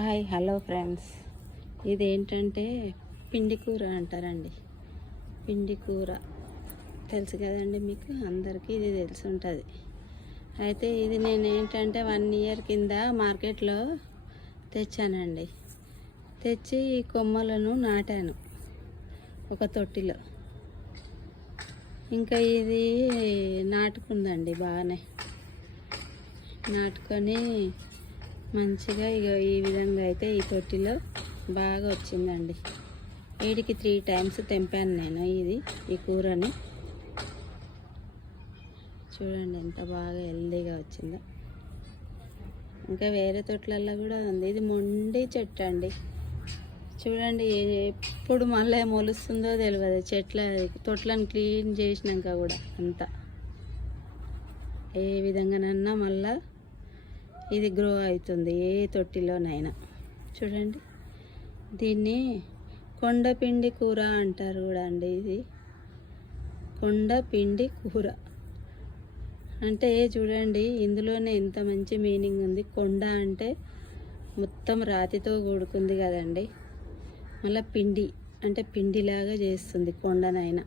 Hi hello friends, ఇదేంటంటే పిండి కూర అంటారండి. పిండి కూర తెలుసు కదండి, మీకు అందరికీ ఇది తెలిసి ఉంటుంది. అయితే ఇది నేను ఏంటంటే 1 ఇయర్ కింద మార్కెట్లో తెచ్చానండి. తెచ్చి ఈ కొమ్మలను నాటాను ఒక తొట్టిలో. ఇంకా ఇది నాటుకుందండి, బాగానే నాటుకొని మంచిగా ఇక ఈ విధంగా అయితే ఈ తొట్టిలో బాగా వచ్చిందండి. వీడికి 3 టైమ్స్ తెంపాను నేను ఈ కూరని. చూడండి ఎంత బాగా హెల్దీగా వచ్చిందో. ఇంకా వేరే తొట్లల్లో కూడా ఉంది. ఇది మొండి చెట్టు అండి. చూడండి ఎప్పుడు మళ్ళీ మొలుస్తుందో తెలియదు. తొట్లను క్లీన్ చేసినాక కూడా అంతా ఏ విధంగానన్నా మళ్ళా ఇది గ్రో అవుతుంది ఏ తొట్టిలోనైనా. చూడండి, దీన్ని కొండపిండి కూర అంటారు కూడా అండి. ఇది కొండపిండి కూర అంటే చూడండి, ఇందులోనే ఎంత మంచి మీనింగ్ ఉంది. కొండ అంటే మొత్తం రాతితో కూడుకుంది కదండి. మళ్ళీ పిండి అంటే పిండిలాగా చేస్తుంది కొండనైనా.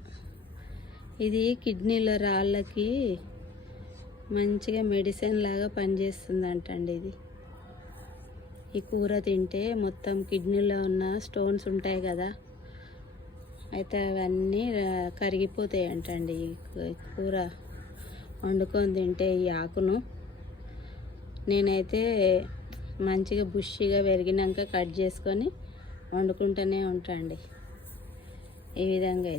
ఇది కిడ్నీల రాళ్ళకి మంచిగా మెడిసిన్ లాగా పనిచేస్తుంది అంటండి. ఈ కూర తింటే మొత్తం కిడ్నీలో ఉన్న స్టోన్స్ ఉంటాయి కదా, అయితే అవన్నీ కరిగిపోతాయి అంటండి. ఈ కూర వండుకొని తింటే ఈ ఆకును నేనైతే మంచిగా బుషిగా పెరిగినాక కట్ చేసుకొని వండుకుంటూనే ఉంటాండి ఈ విధంగా.